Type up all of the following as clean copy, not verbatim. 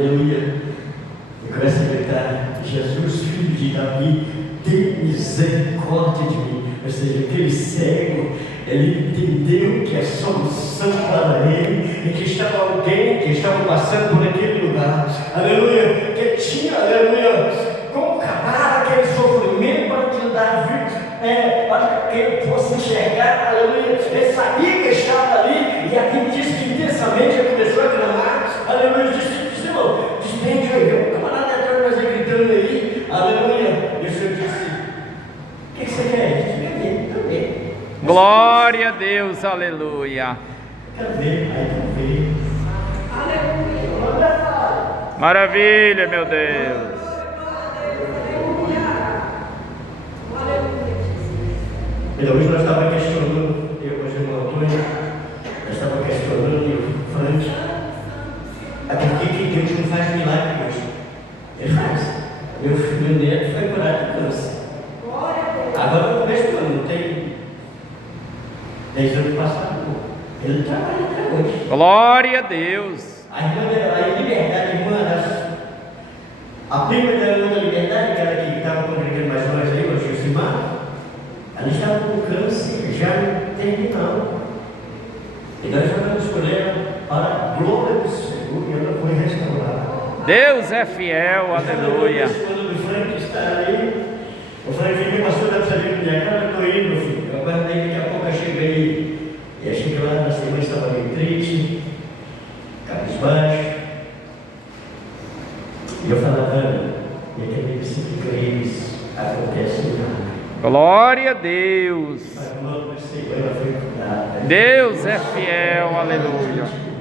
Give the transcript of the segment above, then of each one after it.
Aleluia. E começa a gritar: Jesus, filho de Davi, tem misericórdia de mim. Ou seja, aquele cego, ele entendeu que a solução para ele e que estava alguém que estava passando por aquele lugar, aleluia, que tinha, aleluia, como acabar aquele sofrimento para te dar vida, para que ele fosse enxergar, aleluia. Ele sabia que estava ali, e aqui diz que intensamente ele começou a clamar, aleluia, disse: despende o camarada entrando, mas ele gritando aí, aleluia. E o Senhor disse: o que você quer? Também. Glória a Deus, aleluia. Quero ver, aí tu vê. Aleluia. Maravilha, meu Deus. Então, hoje nós estávamos questionando, eu com o irmão Antônio, nós estávamos questionando, e o Frank, por que Deus não faz milagre hoje? Ele faz. Meu neto foi curado de câncer. Agora no começo do ano, não tem 10 anos passados. Ele trabalha até hoje. Glória a Deus. A irmã da Liberdade, a prima da irmã da Liberdade, aquela que estava congregando mais nós aí, o Josimar, ela estava com câncer já terminal. E nós jogamos por ela para a glória do Senhor, e ela foi restaurada. Deus é fiel, aleluia. Quando o Frank está ali, o Frank fica: pastor, dá para saber onde é que eu estou indo, meu filho. Eu aguardei, daqui a pouco eu cheguei. E eu cheguei lá, na semana estava meio triste, cabisbaixo. E eu falava: Ana, e aquele que creres, acontece nada. Glória a Deus. A mão do Senhor, ela foi curada. Deus é fiel, aleluia.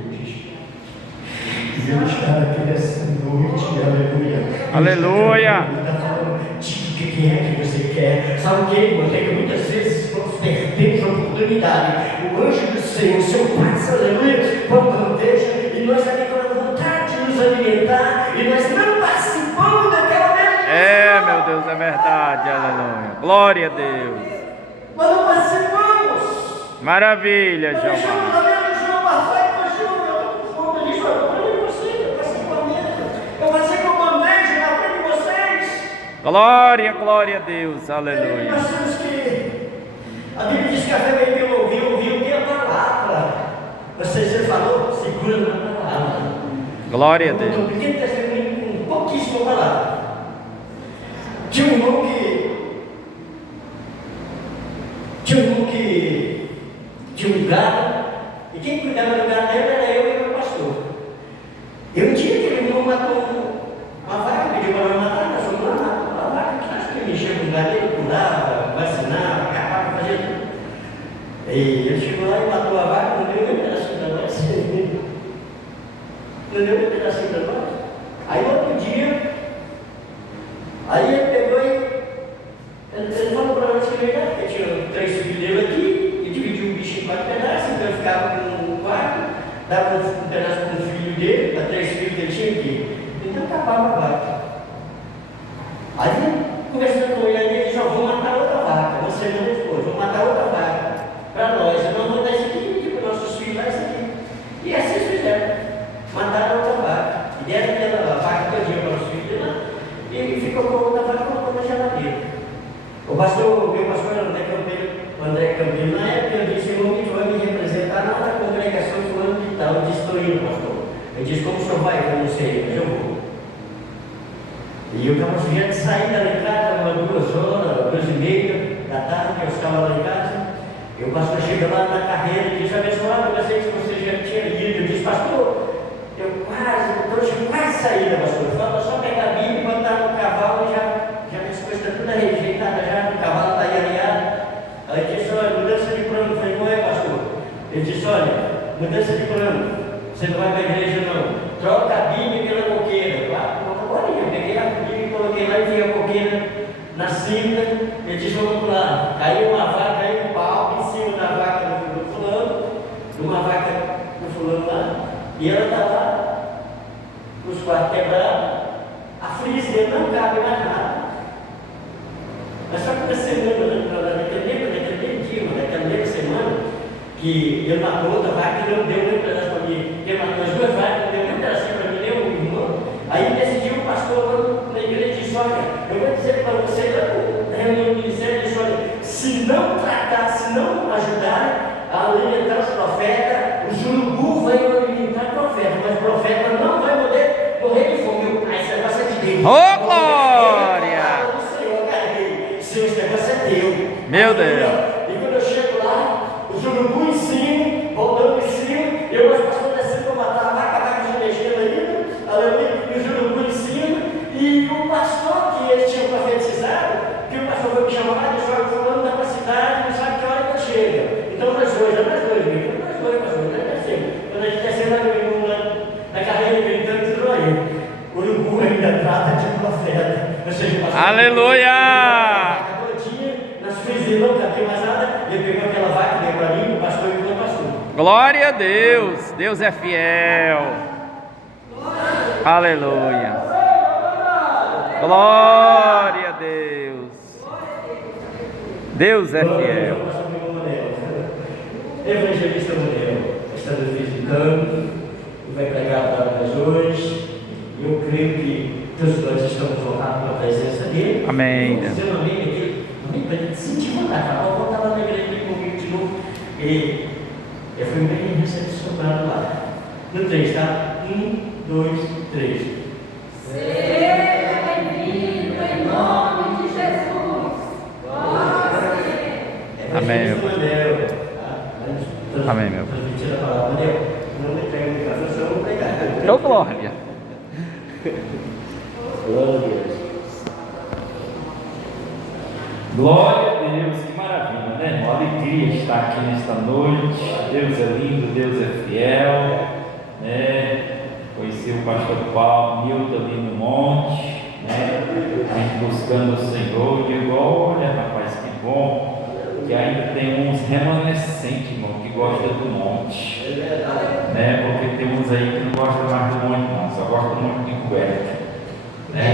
Deus está aqui nessa noite, aleluia. Aleluia. Ele está falando: diga o que é que você quer. Sabe o que, irmão? É que muitas vezes nós perdemos a oportunidade. O anjo do Senhor, o Senhor passa, aleluia, com a bandeja, e nós ali com a vontade de nos alimentar, e nós não participamos daquela mesa. Meu Deus, é verdade, aleluia. Glória a Deus. Nós não participamos. Maravilha, Jeová. Glória, glória a Deus, aleluia. Nós temos que. A Bíblia diz que a fé vem pelo ouvir a palavra. Você falou, segura na palavra. Glória a Deus. Um pequeno testemunho com pouquíssima palavra. Tinha um irmão que tinha um gado, e quem cuidava do gado dele era eu e o meu pastor. Eu tinha aquele irmão matou uma vaca, pediu para matar, nós fomos lá, matou uma vaca, que acho que mexia com o gado, ele curava, vacinava, acabava, fazia tudo. E ele chegou lá e matou a vaca, não deu nem um pedacinho para nós. Não deu nem um pedacinho para nós. Aí outro dia, aí ele pegou e ele falou para nós que ele ia, porque tinha 3 filhos dele aqui, e dividiu o bicho em 4 pedaços, então ele ficava com um quarto, dava um pedaço para um filho dele, para 3 filhos que ele tinha aqui. Então acabava a vaca. Aí, conversando com ele, ele disse: vou matar outra vaca. Uma semana depois, vou matar outra vaca para nós. Eu não vou dar isso aqui e pedir para nossos filhos dar isso aqui. E assim eles fizeram. Mataram outra vaca. E deram aquela vaca todinha para os filhos dele, e ficou com outra vaca e colocou na geladeira. Meu pastor André Campelo, na época, eu disse: irmão, que vai me representar na congregação fulano de tal. Eu disse: estou indo, pastor. Ele disse: como o senhor vai? Eu não sei, mas eu vou. E eu estava de sair lá em casa, umas 2 horas, 2h30 da tarde, que eu estava lá em casa. E o pastor chega lá na carreira e diz: abençoado, eu pensei que você já tinha ido. Eu disse: pastor, eu estou quase saída, pastor. Falta só pegar a Bíblia e botar no cavalo, e já minhas coisas estão todas rejeitadas, já o cavalo está aí alinhado. Aí ele disse: olha, mudança de plano. Eu falei: qual é, pastor? Ele disse: olha, mudança de plano. Você não vai para a igreja, não. Troca a Bíblia pela coqueira. Agora eu peguei a Bíblia e coloquei lá e vi a coqueira na cinta. Ele disse: vamos lá. Caiu uma vaca, caiu um pau em cima da vaca do fulano, de uma vaca do fulano lá. E ela está lá, os quartos quebrados, a freezer não cabe mais nada. Mas só que na semana, naquele dia, naquela mesma semana, que ele matou outra vaca e não deu nem um pedaço para mim. Ele matou as 2 vacas, não deu nem um pedacinho para mim, nem um irmão. Oh, glória! Senhor, cara, Senhor, esse negócio é teu. Meu Deus! E quando eu chego lá, os urubu em cima, voltando em cima, eu gosto de pastor descendo para matar a vaca de mexendo ainda, aleluia, e os urubu em cima, e o pastor que eles tinham profetizado, que o pastor foi me chamar, disse: olha, fulano está para a cidade, não sabe que hora que eu chego. Então nós dois, pastor, nós descemos. Quando a gente desceu na carreira gritando tudo aí, o urubu ainda trata de profeta. Ou seja, o pastor Aleluia! nas frises não cabia mais nada, ele pegou aquela vaca, deu para mim, o pastor e o pastor. Glória a Deus! Deus é fiel. Aleluia! Glória a Deus! Deus é fiel. Evangelista Munel está nos visitando e vai pregar para nós hoje. Eu creio que todos nós estamos honrados pela presença dele. Amém. Vamos dizer um amém aqui, amém, para a gente sentir vontade. Vou voltar lá na igreja comigo de novo. Eu fui bem recepcionado lá. No 3, tá? 1, 2, 3. Seja bem-vindo em nome de Jesus. Glória a Deus. Amém, meu Pai. Amém, meu Pai. Transmitindo a palavra, Manel. Não me pega o microfone, senão eu vou pegar. Ô, glória! Glória a Deus. Glória a Deus, que maravilha, né? Uma alegria estar aqui nesta noite. Deus é lindo, Deus é fiel, né? Conheci o pastor Paulo, Milton ali no monte, né? A gente buscando o Senhor. E digo: olha, rapaz, que bom que ainda tem uns remanescentes, irmão, que gostam do monte, né? Porque tem uns aí que não gostam mais do monte, não, só gostam do monte de coberta, né?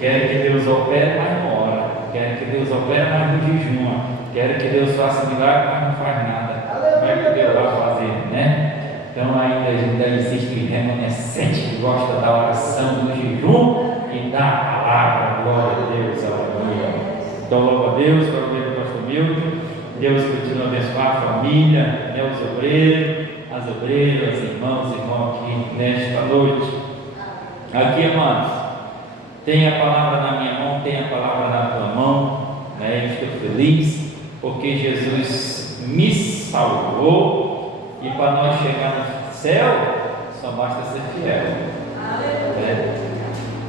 Querem que Deus opere, mas não ora. Querem que Deus opere, mas não jejuma. Querem que Deus faça milagre, mas não faz nada. Como é que Deus vai fazer, né? Então ainda existe remanescente que gosta da oração, do jejum e da palavra. Glória a Deus, aleluia. Então louvo a Deus, para o meu pastor Milton. Deus continua a abençoar a família, né, os obreiros, as obreiras, irmãos e irmãos aqui nesta noite. Aqui, amados, tem a palavra na minha mão, tem a palavra na tua mão, né? Estou feliz porque Jesus me salvou, e para nós chegar no céu só basta ser fiel, né?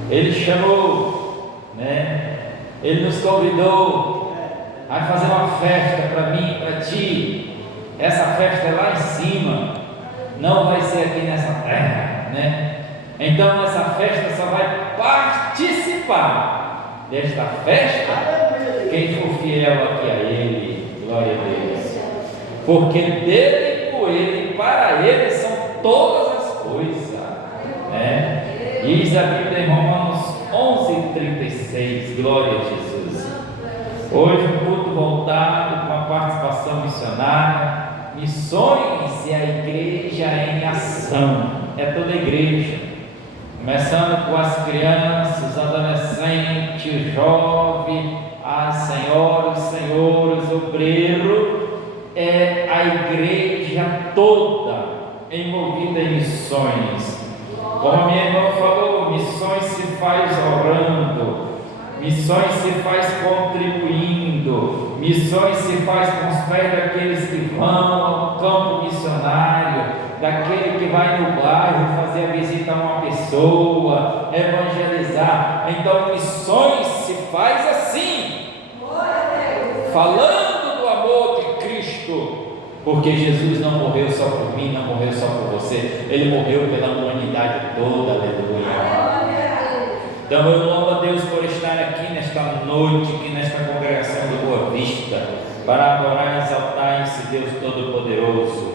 Ele chamou, né? Ele nos convidou a fazer uma festa para mim e para ti. Essa festa é lá em cima, não vai ser aqui nessa terra, né? Então nessa festa só vai participar desta festa quem for fiel aqui a Ele. Glória a Deus. Porque dele, por Ele e para Ele são todas as coisas, né? Diz a Bíblia em Romanos 11:36. Glória a Jesus. Hoje um culto voltado com a participação missionária, missões e a igreja em ação. É toda a igreja, começando com as crianças, adolescentes, os jovens, as senhoras, senhores, obreiros, é a igreja toda envolvida em missões. Como a minha irmã falou, missões se faz orando, missões se faz contribuindo, missões se faz com os pés daqueles que vão ao campo missionário, daquele que vai no bairro fazer a visita a uma pessoa, evangelizar. Então missões se faz assim, falando do amor de Cristo, porque Jesus não morreu só por mim, não morreu só por você, Ele morreu pela humanidade toda. Aleluia. Então eu louvo a Deus por estar aqui nesta noite, aqui nesta congregação do Boa Vista, para adorar e exaltar esse Deus Todo-Poderoso.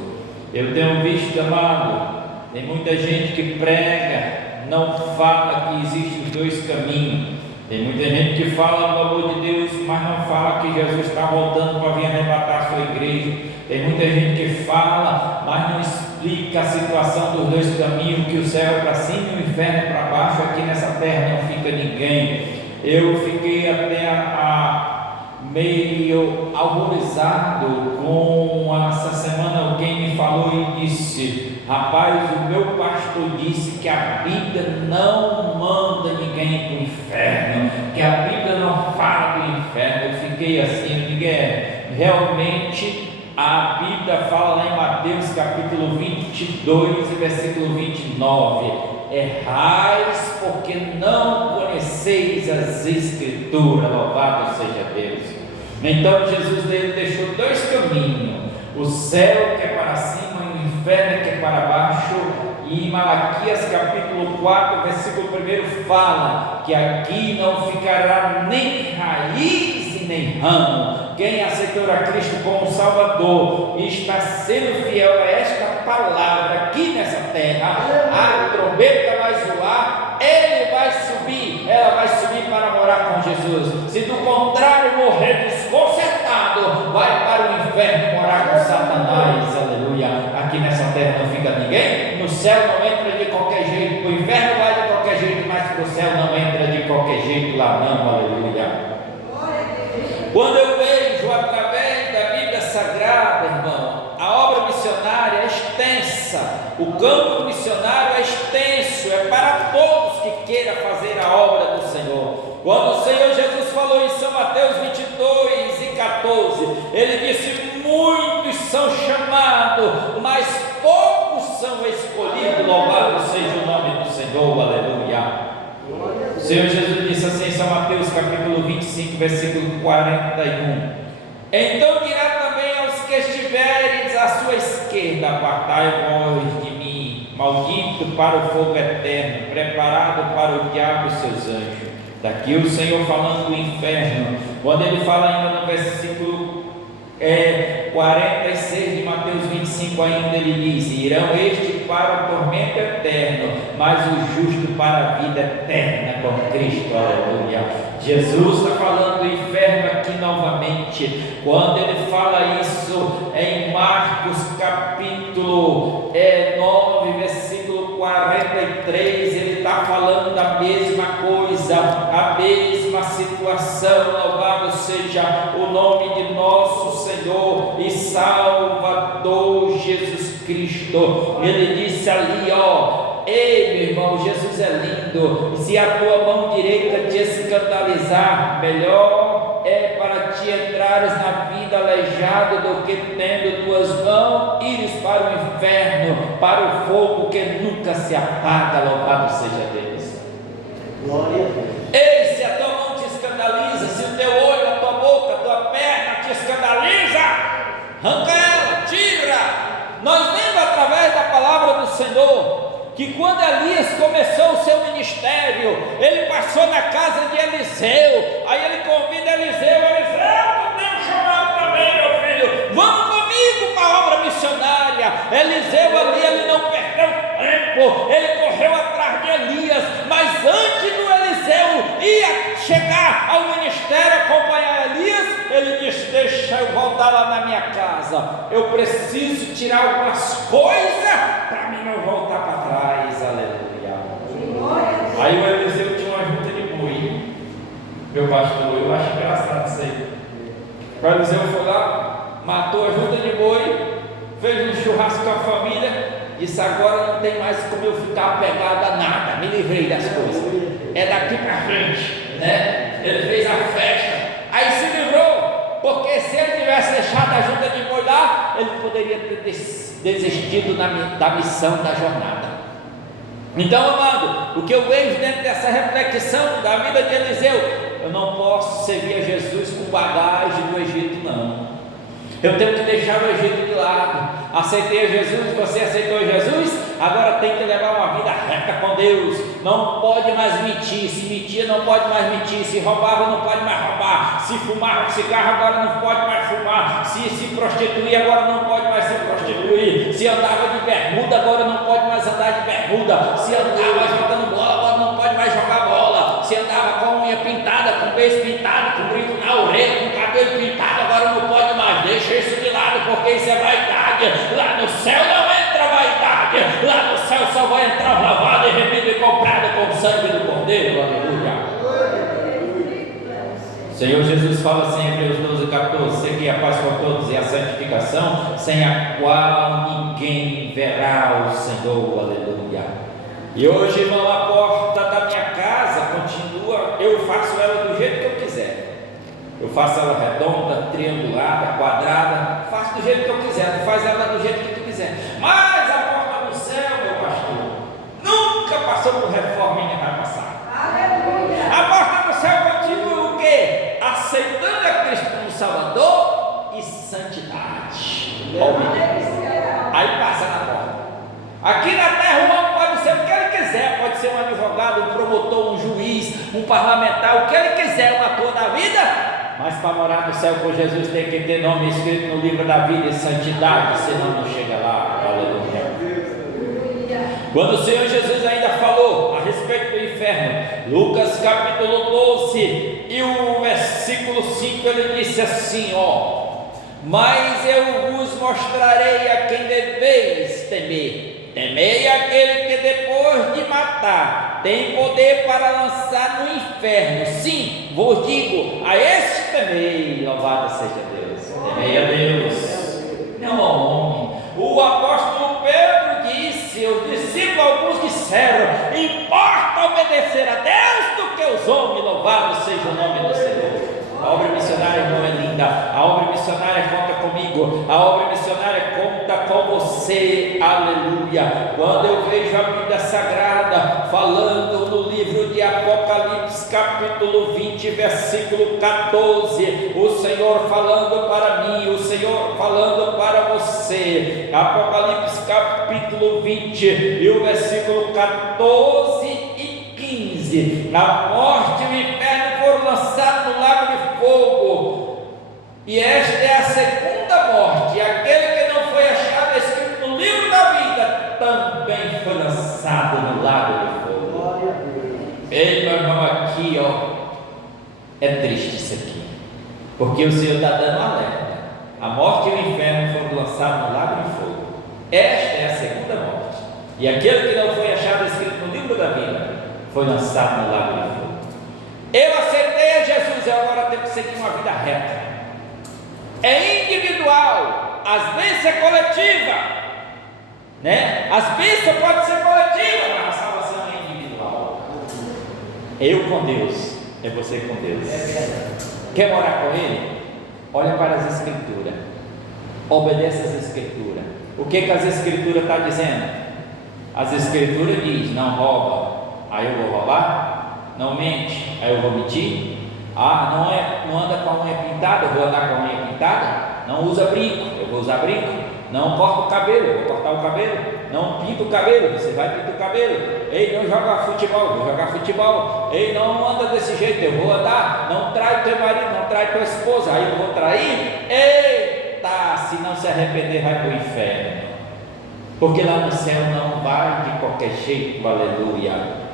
Eu tenho visto, amado, tem muita gente que prega, não fala que existem os dois caminhos. Tem muita gente que fala do amor de Deus, mas não fala que Jesus está voltando para vir arrebatar a sua igreja. Tem muita gente que fala, mas não explica a situação dos dois caminhos, que o céu é para cima e o inferno é para baixo. Aqui nessa terra não fica ninguém. Eu fiquei até meio alvoroçado com essa semana. Alguém me falou e disse: rapaz, o meu pastor disse que a Bíblia não manda ninguém realmente a Bíblia fala lá em Mateus capítulo 22 e versículo 29: errais porque não conheceis as Escrituras, louvado seja Deus. Então Jesus deixou dois caminhos: o céu que é para cima e o inferno que é para baixo. E em Malaquias capítulo 4 versículo 1 fala que aqui não ficará nem raiz e nem ramo. Quem aceitou a Cristo como Salvador e está sendo fiel a esta palavra aqui nessa terra, a trombeta vai zoar, ele vai subir, ela vai subir para morar com Jesus. Se do contrário morrer desconcertado, vai para o inferno morar com Satanás. Aleluia. Aqui nessa terra não fica ninguém, no céu não entra de qualquer jeito, o inferno vai de qualquer jeito, mas para o céu não entra de qualquer jeito lá não. Aleluia. Quando eu vejo através da Bíblia Sagrada, irmão, a obra missionária é extensa, o campo missionário é extenso, é para todos que queiram fazer a obra do Senhor. Quando o Senhor Jesus falou em São Mateus 22 e 14, ele disse: muitos são chamados, mas poucos são escolhidos. Louvado seja o nome do Senhor. Aleluia. O Senhor Jesus disse assim em São Mateus capítulo 25 versículo 41: então dirá também aos que estiveres à sua esquerda: apartai-vos de mim, maldito para o fogo eterno, preparado para o diabo e seus anjos. Daqui o Senhor falando do inferno, quando ele fala ainda no versículo 46 de Mateus 25 ainda, ele diz: irão estes para o tormento eterno, mas o justo para a vida eterna com Cristo. Aleluia. Jesus está falando do inferno aqui novamente, quando ele fala isso em Marcos capítulo 9 versículo 43, ele está falando da mesma coisa, a mesma situação. Louvado seja o nome de nosso Senhor e Salvador Jesus Cristo. Ele disse ali, ei meu irmão, Jesus é lindo, e se a tua mão direita te escandalizar, melhor é para ti entrares na vida aleijado do que tendo duas mãos ires para o inferno, para o fogo que nunca se apaga. Louvado seja Deus. Glória a Deus. Ei, se a tua mão te escandaliza, se o teu olho, a tua boca, a tua perna te escandaliza, arranca ela, tira. Nós vemos através da palavra do Senhor que quando Elias começou o seu ministério, ele passou na casa de Eliseu. Aí ele convida Eliseu: tu tem um chamado também, meu filho, vamos comigo para a obra missionária. Eliseu ali, ele não perdeu tempo, ele correu atrás de Elias, mas antes do Eliseu ia chegar ao ministério, acompanhar Elias, ele disse: deixa eu voltar lá na minha casa, eu preciso tirar algumas coisas para mim não voltar para trás. Aleluia. Aí o Eliseu tinha uma junta de boi, meu pastor, eu acho engraçado isso aí. O Eliseu foi lá, matou a junta de boi, fez um churrasco com a família, disse: agora não tem mais como eu ficar apegado a nada, me livrei das coisas, é daqui para frente, né? Ele fez a festa, aí se livrou, porque se ele tivesse deixado a junta de boi lá, ele poderia ter desistido da missão, da jornada. Então, amado, o que eu vejo dentro dessa reflexão da vida de Eliseu: eu não posso servir a Jesus com bagagem do Egito, não. Eu tenho que deixar o Egito de lado. Aceitei Jesus, você aceitou Jesus, agora tem que levar uma vida reta com Deus. Não pode mais mentir, se mentia não pode mais mentir, se roubava não pode mais roubar, se fumava cigarro agora não pode mais fumar, se prostituía agora não pode mais se prostituir, se andava de bermuda agora não pode mais andar de bermuda, se andava jogando bola agora não pode mais jogar bola, se andava com unha pintada, com beijo pintado, com brinco na orelha, com cabelo pintado, agora não pode mais. Deixa isso de lado, porque isso é vaidade. Lá no céu não entra vaidade, lá no céu só vai entrar lavado e remido e comprado com o sangue do Cordeiro. Aleluia. O Senhor Jesus fala assim em Hebreus 12:14: seguir a paz com todos e a santificação, sem a qual ninguém verá o Senhor. Aleluia. E hoje, irmão, a porta da minha casa continua, eu faço ela do jeito que eu quiser. Eu faço ela redonda, triangulada, quadrada, faço do jeito que eu quiser, tu faz ela do jeito que tu quiser. Mas a porta do céu, meu pastor, nunca passou por reforma e nem vai passar. Aleluia. A porta do céu continua o quê? Aceitando a Cristo como Salvador e santidade. Aí passa na porta. Aqui na terra o homem pode ser o que ele quiser, pode ser um advogado, um promotor, um juiz, um parlamentar, o que ele quiser, um ator da vida, mas para morar no céu com Jesus tem que ter nome escrito no livro da vida e santidade, senão não chega lá. Aleluia. Quando o Senhor Jesus ainda falou a respeito do inferno, Lucas capítulo 12 e o versículo 5, ele disse assim, mas eu vos mostrarei a quem deveis temer. Temei aquele que depois de matar tem poder para lançar no inferno. Sim, vos digo, a este temei. Louvado seja Deus. Temei a Deus, não ao homem. O apóstolo Pedro disse, os discípulos alguns disseram, importa obedecer a Deus do que os homens. Louvado seja o nome do Senhor. A obra missionária não é linda, a obra missionária conta comigo, a obra missionária conta com você, aleluia. Quando eu vejo a Bíblia Sagrada falando no livro de Apocalipse capítulo 20 versículo 14, o Senhor falando para mim, o Senhor falando para você, Apocalipse capítulo 20 e o versículo 14 e 15, a morte e o inferno foram lançados no lago de fogo, e esta é a segunda morte, e aquele que não foi achado escrito no livro da vida também foi lançado no lago de fogo. Ei, meu irmão, aqui é triste isso aqui, porque o Senhor está dando alerta. A morte e o inferno foram lançados no lago de fogo. Esta é a segunda morte, e aquele que não foi achado escrito no livro da vida foi lançado no lago de fogo. Eu aceitei a Jesus, agora tenho que seguir uma vida reta. É individual, às vezes é coletiva, né? As bênçãos podem ser coletivas, mas a salvação é individual. Eu com Deus, é você com Deus. Quer morar com Ele? Olha para as Escrituras, obedece às Escrituras. O que as Escrituras estão dizendo? As Escrituras dizem: não rouba, aí eu vou roubar. Não mente, aí eu vou mentir. Não anda com a unha pintada, eu vou andar com a unha pintada. Não usa brinco, eu vou usar brinco. Não corta o cabelo, eu vou cortar o cabelo. Não pinta o cabelo, você vai pintar o cabelo. Ei, não joga futebol, eu vou jogar futebol. Ei, não anda desse jeito, eu vou andar. Não trai teu marido, não trai tua esposa, aí eu vou trair. Eita, se não se arrepender vai para o inferno, porque lá no céu não vai de qualquer jeito. Aleluia.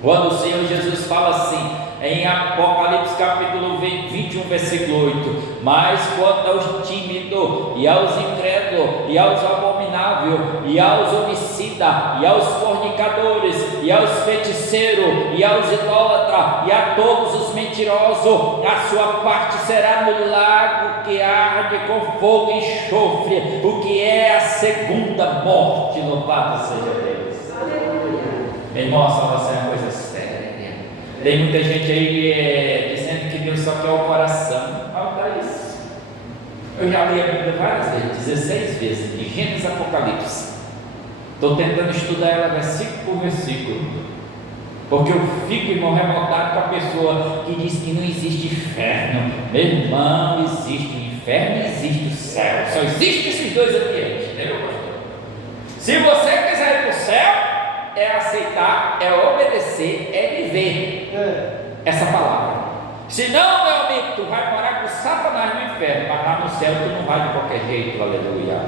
Quando o Senhor Jesus fala assim, em Apocalipse capítulo 21, versículo 8: mas quanto aos tímidos, e aos incrédulos, e aos abomináveis, e aos homicidas, e aos fornicadores, e aos feiticeiros, e aos idólatras, e a todos os mentirosos, a sua parte será no lago que arde com fogo e enxofre, o que é a segunda morte. Louvado seja Deus. Meu irmão, a salvação é uma coisa séria. Tem muita gente aí dizendo que Deus só quer o coração. Falta isso. Eu já li a Bíblia várias vezes, 16 vezes, de Gênesis a Apocalipse. Estou tentando estudar ela versículo por versículo, porque eu fico, irmão, revoltado com a pessoa que diz que não existe inferno. Meu irmão, existe o inferno e existe o céu. Só existem esses dois ambientes, entendeu, pastor? Se você quiser ir para o céu, é aceitar, é obedecer, é viver essa palavra. Se não, meu amigo, tu vai morar com Satanás no inferno, mas lá no céu tu não vai de qualquer jeito. Aleluia.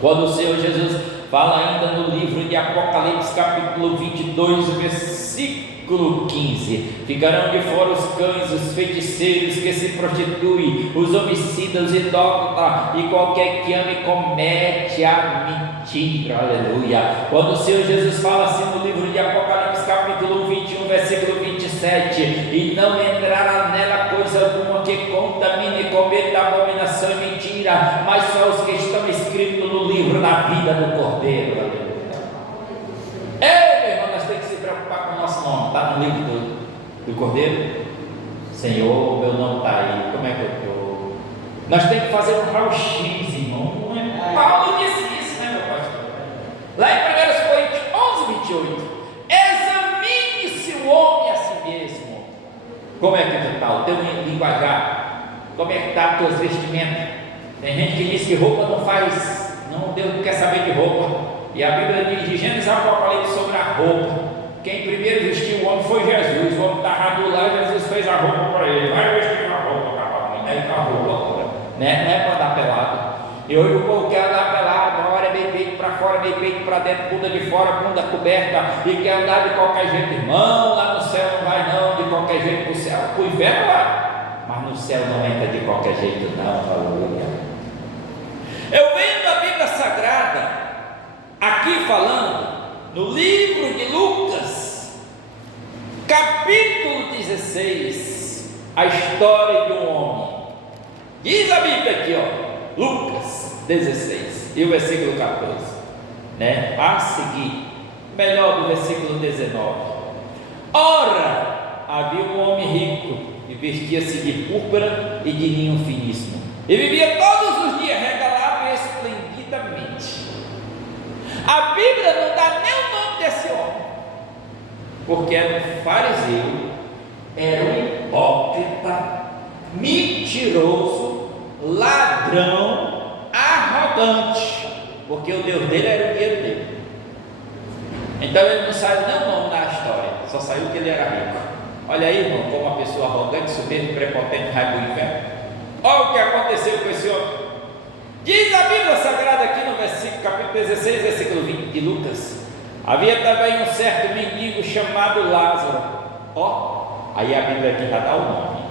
Quando o Senhor Jesus fala ainda no livro de Apocalipse capítulo 22, versículo 15: ficarão de fora os cães, os feiticeiros que se prostituem, os homicidas, os idólatras e qualquer que ame comete a mentira. Aleluia. Quando o Senhor Jesus fala assim no livro de Apocalipse capítulo 21, versículo 27: e não entrará nela coisa alguma que contamine, cometa abominação e mentira, mas só os que estão escritos no livro da vida do Cordeiro. Aleluia. Ei, meu irmão, nós temos que se preocupar com o nosso nome. Está no livro do Cordeiro? Senhor, meu nome está aí, como é que eu estou? Nós temos que fazer um raio-x, irmão. Não é? Paulo disse isso, né, meu pastor? Lá em 1 Coríntios 11:28, examine-se o homem a si mesmo. Como é que tu está? O teu linguajar? Como é que está as tuas vestimentas? Tem gente que diz que roupa não faz, não, Deus não quer saber de roupa. E a Bíblia diz de Gênesis ao Apocalipse sobre a roupa. Quem primeiro vestiu o homem foi Jesus. O homem estava do lado, Jesus fez a roupa para ele. Vai vestir a roupa, rapaz. Aí com a roupa, né? Não é para andar pelado. E hoje o povo quer andar pelado, uma hora é meio peito para fora, meio peito para dentro, bunda de fora, bunda coberta, e quer andar de qualquer jeito, irmão. Lá no céu não vai não, de qualquer jeito para o céu, para o inferno vai, mas no céu não entra de qualquer jeito não, aleluia. Eu vendo a Bíblia Sagrada, aqui falando, no livro de Lucas, capítulo 16, a história de um homem. Diz a Bíblia aqui, ó, Lucas 16 e o versículo 14, né? A seguir, melhor do versículo 19. Ora, havia um homem rico e vestia-se de púrpura e de linho finíssimo, e vivia todos os dias regalado e esplendidamente. A Bíblia não dá nem o nome desse homem, porque era um fariseu, era um hipócrita, mentiroso, ladrão, arrogante, porque o Deus dele era o dinheiro dele. Então ele não saiu nem o nome da história, só saiu que ele era rico. Olha aí, irmão, como uma pessoa arrogante, soberba e prepotente vai para o inferno. Olha o que aconteceu com esse homem. Diz a Bíblia Sagrada aqui no versículo, capítulo 16, versículo 20 de Lucas: havia também um certo mendigo chamado Lázaro. Ó, aí a Bíblia aqui já dá o nome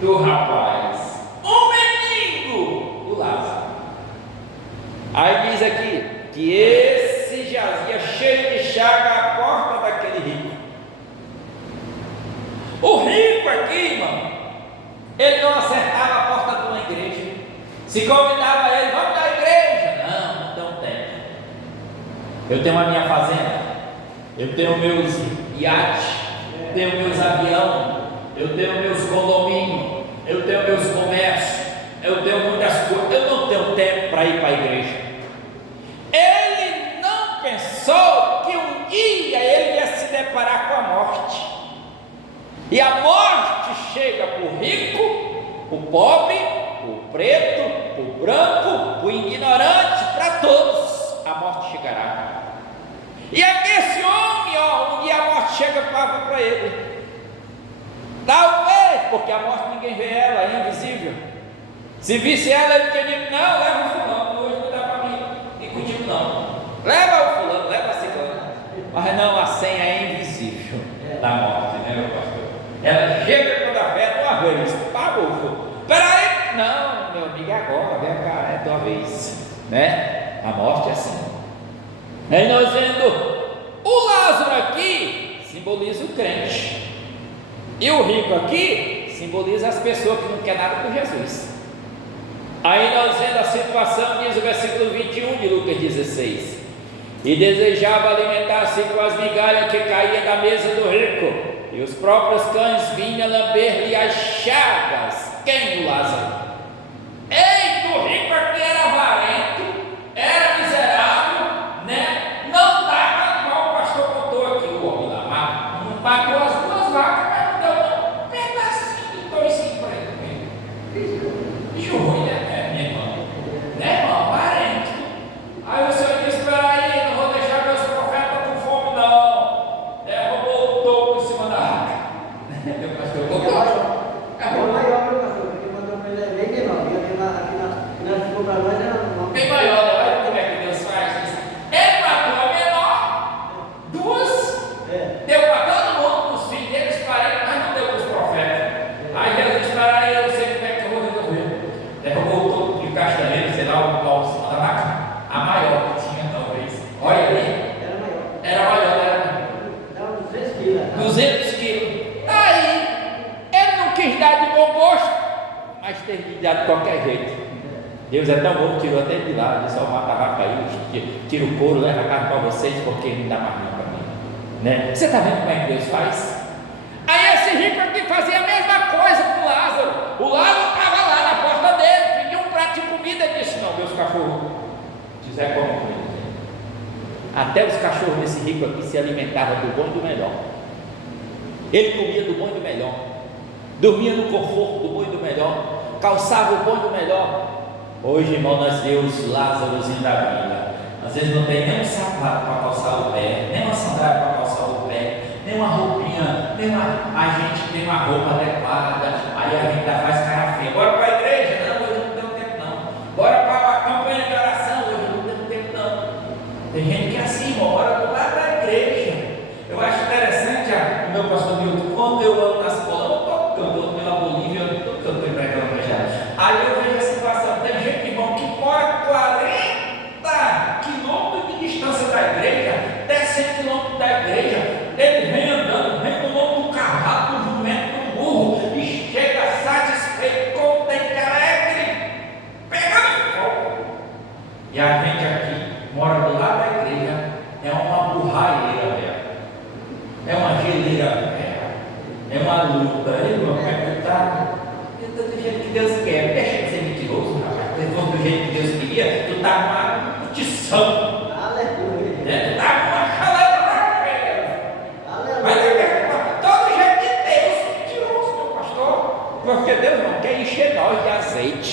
do rapaz, um mendigo, o Lázaro. Aí diz aqui que esse jazia cheio de chaga à porta daquele rico. O rico aqui, irmão, ele não acertava a porta de uma igreja. Se convidava ele, vamos na igreja. Não tem tempo. Eu tenho a minha fazenda, eu tenho meus iates, tenho meus aviões, eu tenho meus condomínios, eu tenho meus comércios, eu tenho muitas coisas, eu não tenho tempo para ir para a igreja. Ele não pensou que um dia ele ia se deparar com a morte, e a morte chega para o rico, o pobre, o preto, o branco, o ignorante, para todos a morte chegará. E aqui esse homem, ó, um dia a morte chega para ele. Talvez, porque a morte ninguém vê ela, é invisível. Se visse ela, ele tinha dito: não, leva o fulano, hoje não dá para mim ir contigo não. Leva o fulano, leva a ciclana. Mas não, a senha é invisível da morte, né, meu pastor? Ela chega quando a fé uma vez, pagou. Peraí, não, meu amigo, agora, vem cá, é tua vez, né? A morte é assim. Aí nós vendo, o Lázaro aqui simboliza o crente, e o rico aqui simboliza as pessoas que não querem nada com Jesus. Aí nós vendo a situação, diz o versículo 21 de Lucas 16: e desejava alimentar-se com as migalhas que caíam da mesa do rico, e os próprios cães vinham lamber-lhe as chagas. Quem? O Lázaro. Eita, o rico aqui era avarento, era miserável, né? Não dava igual o pastor contou aqui, o homem lá, mas não pagou as duas vacas, mas não deu um pedacinho de coisinho para ele. Bicho ruim, né, minha irmã? Né, irmão? Avarento. Aí o Senhor disse: espera aí, não vou deixar meus profetas com fome, não. Derrubou o topo em cima da arca. O pastor contou. Bem maior, olha como é que Deus faz isso. Ele matou a menor, duas, deu para todo mundo, os filhos deles, parentes, mas não deu para os profetas. Aí Jesus disse: para aí, eu não sei como é que eu vou resolver. Derrubou o topo de castanheiro, sei lá, o pau em cima da vaca, a maior que tinha talvez. Olha ali, era maior, era 200 quilos. Aí, ele não quis dar de bom gosto, mas teve de dar de qualquer jeito. Deus é tão bom, tirou até de lá, ele só mata a vaca aí, tira o couro, leva a carne para vocês, porque não dá mais nada para mim, né? Você está vendo como é que Deus faz? Aí esse rico aqui fazia a mesma cachorros quiser comer com ele. Até os cachorros desse rico aqui se alimentavam do bom e do melhor. Ele comia do bom e do melhor, dormia no conforto do bom e do melhor, calçava o bom e do melhor. Hoje, irmão, nós vemos Lázarozinho da vida. Às vezes não tem nem um sapato para calçar o pé, nem uma sandália para calçar o pé, nem uma roupinha, a gente tem uma roupa adequada, aí a gente ainda faz cara feia. Bora para a igreja? Não, hoje não tem tempo não. Bora para a campanha de oração? Hoje não tem tempo não. Tem gente que é assim, irmão, bora lá para a igreja. Eu acho interessante o meu pastor Milton, quando eu ando na escola, eu estou cantando pela Bolívia, eu estou cantando para aquela igreja. Aí eu vejo a situação, tem gente, irmão, que mora 40 quilômetros de distância da igreja, até 100 quilômetros da igreja, ele vem andando, vem com o nome do cavalo, do jumento, do burro, e chega satisfeito, contente, alegre, pegando fogo. E a gente aqui, mora do lado da igreja, é uma burraeira, velho. É uma geleira, é uma luta, irmão, do jeito que Deus quer, deixa de ser mentiroso, rapaz. Se for do jeito que Deus queria, tu tá numa curtição, tu tá numa chaleira, mas todo jeito de Deus, mentiroso, meu pastor, porque Deus não quer encher nós de azeite,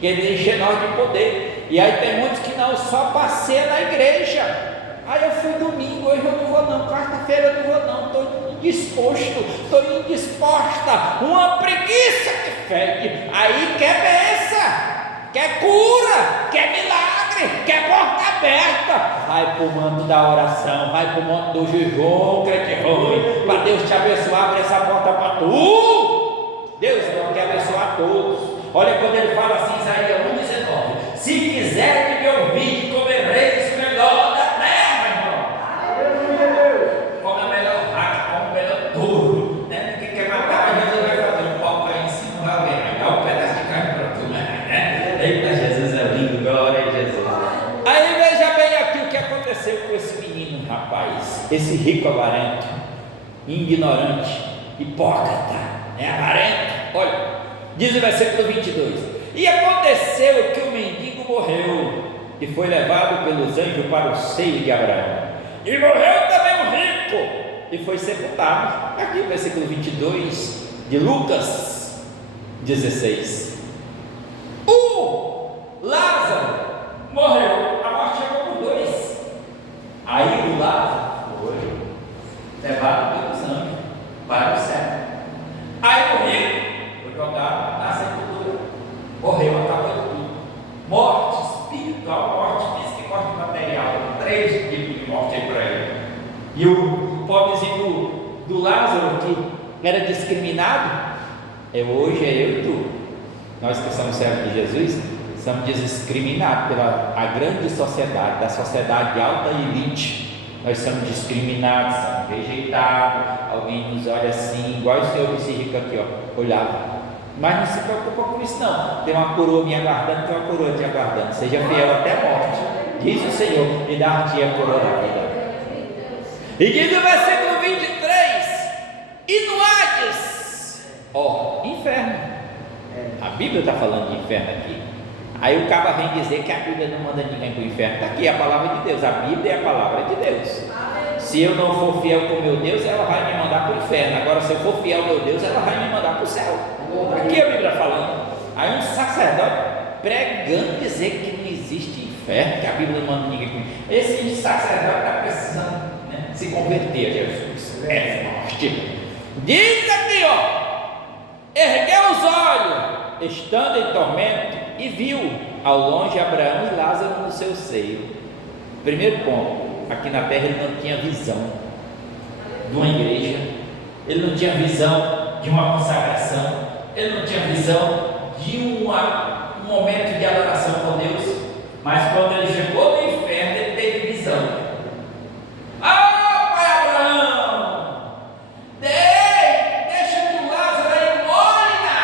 quer encher nós de poder, e aí tem muitos que não, só passeia na igreja. Aí eu fui domingo, hoje eu não vou não, quarta-feira eu não vou não, estou indisposto, estou indisposta, uma preguiça que fede. Aí quer bênção, quer cura, quer milagre, quer porta aberta. Vai para o manto da oração, vai para o manto do jejum, crente ruim, para Deus te abençoar, abre essa porta para tu. Deus quer abençoar todos. Olha quando ele fala assim, Isaías 1,19: se quiser me ouvir, comereis o melhor da terra, irmão. Come a melhor vaca, come o melhor touro, né? Quem quer matar, Jesus vai fazer um pau cair em cima, vai dar um pedaço de carne para tu, né? Eita, Jesus é lindo, glória a Jesus. Aí veja bem aqui o que aconteceu com esse menino, rapaz, esse rico avarento, ignorante, hipócrita, avarento. Olha, diz o versículo 22: e aconteceu que o mendigo morreu e foi levado pelos anjos para o seio de Abraão, e morreu também o rico e foi sepultado. Aqui o versículo 22 de Lucas 16: o Lázaro morreu, a morte chegou por dois. Aí o Lázaro foi levado pelos anjos para o céu. Aí o rico foi jogado na sepultura, morreu, acabou de tudo. Morte espiritual, morte física e morte material, 3 tipos de morte aí para ele. E o pobrezinho do Lázaro, que era discriminado, hoje é eu e tu. Nós que somos servos de Jesus, somos discriminados pela a grande sociedade, da sociedade de alta elite. Nós somos discriminados, somos rejeitados. Alguém nos olha assim, igual esse senhor desse rico aqui, ó, olhava. Mas não se preocupa com isso não, tem uma coroa me aguardando, tem uma coroa te aguardando, seja fiel até a morte, diz o Senhor, e dar-te a coroa da vida. E diz o versículo 23: e no Hades, inferno. A Bíblia está falando de inferno aqui. Aí o cara vem dizer que a Bíblia não manda ninguém para o inferno. Está aqui a palavra de Deus, a Bíblia é a palavra de Deus. Se eu não for fiel com meu Deus, ela vai me mandar para o inferno. Agora, se eu for fiel ao meu Deus, ela vai me mandar para o céu. Aqui a Bíblia falando. Aí um sacerdote pregando dizer que não existe inferno, que a Bíblia não manda ninguém para o inferno. Esse sacerdote está precisando, né, se converter a Jesus. É forte. Diz aqui, ergueu os olhos, estando em tormento, e viu ao longe Abraão e Lázaro no seu seio. Primeiro ponto, aqui na terra ele não tinha visão de uma igreja, ele não tinha visão de uma consagração, ele não tinha visão de um momento de adoração com Deus, mas quando ele chegou no inferno, ele teve visão. Pai Abraão, deixa que o Lázaro aí molhe na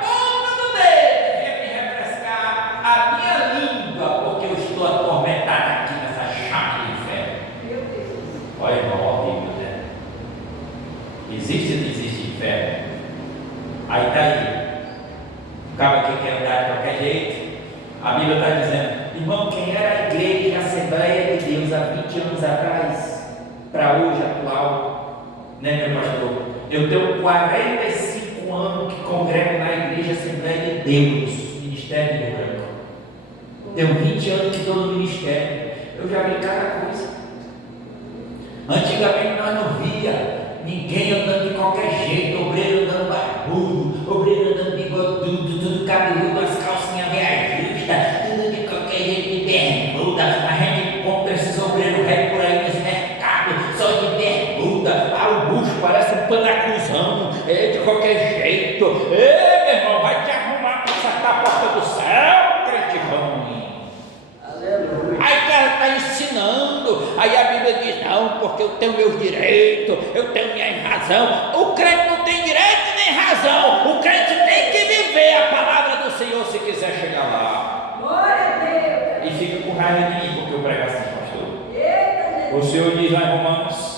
ponta do dedo, venha me refrescar a minha língua, porque eu estou atormentado aqui nessa chave do inferno. Meu Deus. Olha, irmão, horrível, né? Existe ou não existe inferno? Aí está aí. O cara que quer andar de qualquer jeito, a Bíblia está dizendo, e 20 anos atrás para hoje atual, né, meu pastor? Eu tenho 45 anos que congrego na Igreja Assembleia de Deus, Ministério de Rio Branco. Tenho 20 anos que estou no ministério. Eu já vi cada coisa. Antigamente nós não via ninguém andando de qualquer jeito, obreiro andando barbudo, obreiro andando bigodudo, tudo cabeludo, as calcinhas meia justas, tudo de qualquer jeito, de bermuda. A gente compra esses obreiros velhos por aí nos mercados, só de bermuda. O bucho parece um panacuzão, de qualquer jeito. Ei, meu irmão, vai te arrumar para acertar a porta do céu, crente ruim. Aí o cara está ensinando, aí a Bíblia diz, não, porque eu tenho meus direitos, eu tenho minha razão. O crente não tem direito nem razão, o crente tem que viver a palavra do Senhor se quiser chegar lá. Glória a Deus. E fica com raiva de mim, porque eu prego assim, pastor. O Senhor diz lá em Romanos,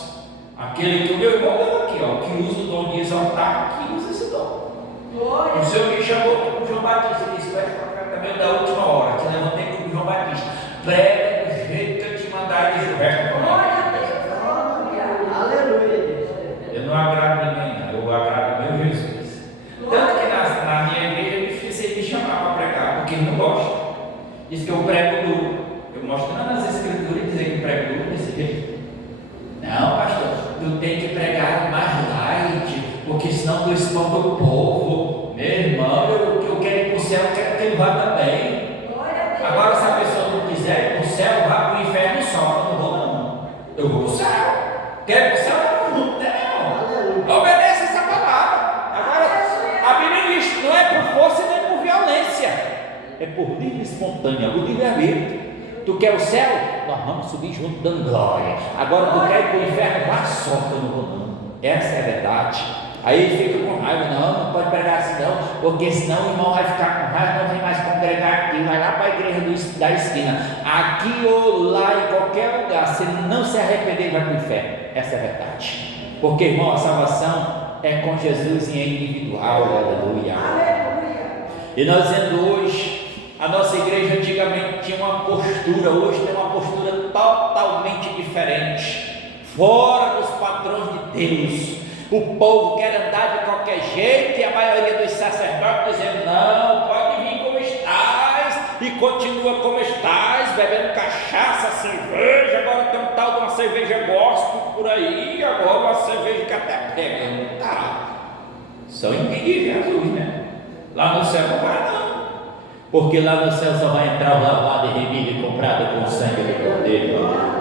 aquele que o meu irmão deu aqui, ó, que usa o dom de exaltar, que usa esse dom. Glória. O Senhor me chamou como João Batista, disse, vai para o caminho da última hora, te levantei como João Batista, prega do jeito que eu te mandar, diz o resto comigo. Glória a Deus. Aleluia. Eu não agrado ninguém, não, eu agrado meu Jesus. Tanto que na minha igreja eu me chamar para pregar, porque ele não gosta. Diz que eu prego duro. Eu mostrando nas escrituras e dizer que eu prego duro desse jeito. Não, pastor, tu tem que pregar mais light, porque senão tu espanta o povo. Meu irmão, eu quero ir para o céu, eu quero que ele vá também. Glória a Deus. Agora, se a pessoa não quiser ir para o céu, vá para o inferno só. Eu não vou, não. Eu vou para o céu. Quer ir para o céu? Não. Obedece essa palavra. Agora, a Bíblia diz: não é por força nem por violência, é por livre e espontânea, o livre-arbítrio. Tu quer o céu? Nós vamos subir junto dando glória. Agora, tu quer ir para o inferno? Vá só, que eu não vou, não. Essa é a verdade. Aí ele fica com raiva, não pode pregar assim não, porque senão o irmão vai ficar com raiva, não vem mais congregar aqui, vai lá para a igreja da esquina, aqui ou lá, em qualquer lugar. Se ele não se arrepender, ele vai para o inferno. Essa é a verdade, porque, irmão, a salvação é com Jesus e é individual. Aleluia. E nós vendo hoje, a nossa igreja antigamente tinha uma postura, hoje tem uma postura totalmente diferente, fora dos padrões de Deus. O povo quer andar de qualquer jeito, e a maioria dos sacerdotes dizendo, não, pode vir como estás, e continua como estás, bebendo cachaça, cerveja. Agora tem um tal de uma cerveja gospel por aí, agora uma cerveja que até pega, não tá. Só impedir Jesus, né? Lá no céu não vai, não, porque lá no céu só vai entrar o lavado e remido e comprado com o sangue do Cordeiro.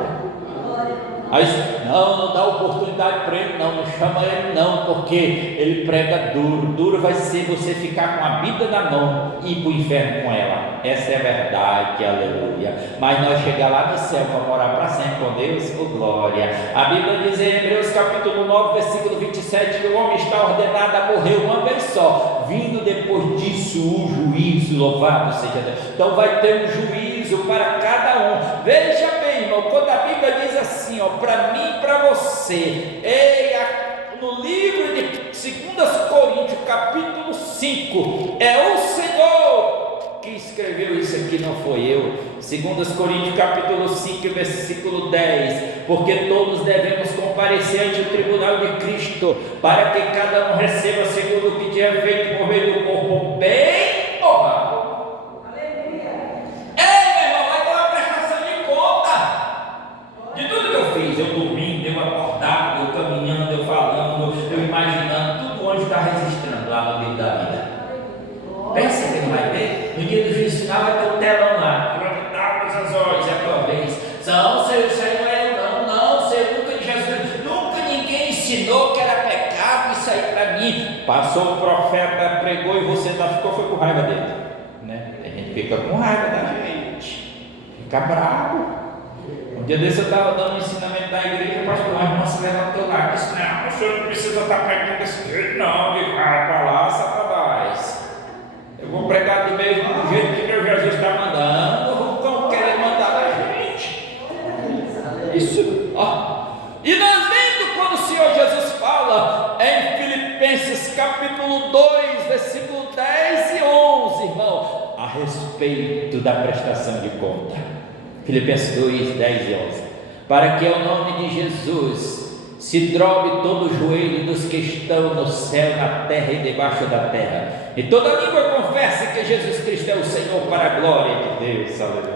Aí, não dá oportunidade para ele, não chama ele não, porque ele prega duro vai ser você ficar com a Bíblia na mão e ir para o inferno com ela. Essa é a verdade, aleluia. Mas nós chegar lá no céu para morar para sempre com Deus, oh glória. A Bíblia diz em Hebreus capítulo 9, versículo 27, que o homem está ordenado a morrer uma vez só, vindo depois disso o juízo, louvado seja Deus. Então vai ter um juízo para cada um. Veja bem, irmão, quando a Bíblia diz assim, ó, para mim e para você, no livro de 2 Coríntios capítulo 5, é o Senhor que escreveu isso aqui, não foi eu. 2 Coríntios capítulo 5, versículo 10, porque todos devemos comparecer ante o tribunal de Cristo, para que cada um receba segundo o que tinha feito por meio do corpo, bem ou mal. De tudo que eu fiz, eu dormindo, eu acordado, eu caminhando, eu falando, eu imaginando, tudo onde está registrando lá no livro da vida. Pensa que não vai ver? No dia do juízo final vai ter um telão lá, projetar as olhos, é a tua vez. Não, Senhor, isso aí não é eu não, Senhor, nunca de Jesus, nunca ninguém ensinou que era pecado isso aí para mim. Passou o profeta, pregou e você ficou, foi com raiva dele, né? A gente fica com raiva da gente, fica bravo. Um dia desse eu estava dando um ensinamento da igreja, o pastor Raimundo se levantou lá e disse, não, o senhor não precisa estar pregando desse jeito não, vai para lá, Satanás. Eu vou pregar do mesmo jeito que meu Jesus está mandando, eu vou querer mandar a gente. Isso, ó. E nós vendo quando o Senhor Jesus fala em Filipenses capítulo 2, versículo 10 e 11, irmão, a respeito da prestação de conta. Filipenses 2, 10 e 11. para que ao nome de Jesus se drobe todo o joelho dos que estão no céu, na terra e debaixo da terra, e toda língua confesse que Jesus Cristo é o Senhor, para a glória de Deus. Aleluia.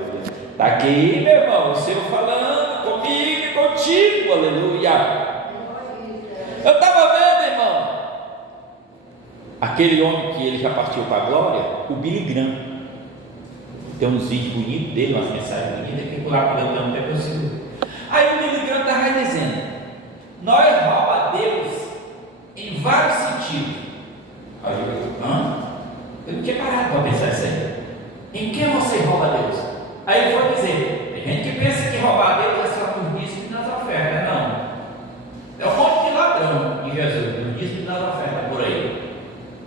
Está aqui, meu irmão, o Senhor falando comigo e contigo. Aleluia. Eu estava vendo, irmão, aquele homem que ele já partiu para a glória, o Billy Graham. Tem uns vídeos bonitos dele, umas mensagens bonitas, que lá para eu não ter possível. Aí o Billy Graham estava dizendo: nós roubamos a Deus em vários sentidos. Aí eu não tinha parado para pensar isso aí. Em que você rouba a Deus? Aí ele foi dizer: tem gente que pensa que roubar a Deus é só nos dízimos e nas ofertas. Não. É um monte de ladrão de Jesus, nos dízimos e nas ofertas por aí,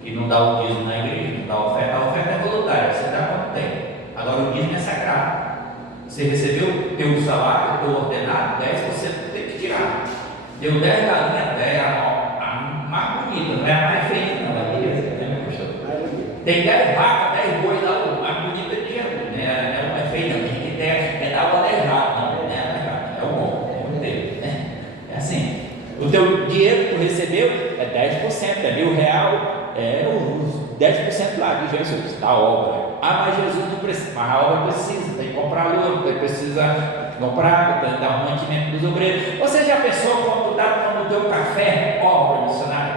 que não dá o dízimo na igreja, não dá a oferta é voluntária, você dá quanto tem. Agora o dízimo é sagrado. Você recebeu o teu salário, o teu ordenado, 10% tem que tirar. Deu 10 galinhas, 10, a mais bonita, não é a mais feia, não, é beleza, tem 10 vacas, 10 bois lá, a mais bonita de Jesus, né? Não é feia, não, tem que ter, é dar o aleijado, não, né? É o bom dele, né? É assim, o teu dinheiro que tu recebeu é 10%, é R$1.000, é os 10% lá de Jesus, da obra. Ah, mas Jesus não precisa, mas a obra precisa, tem que comprar luz, precisa comprar água, tem que dar um mantimento dos obreiros. Você já pensou quando tu está tomando o teu café, obra missionária?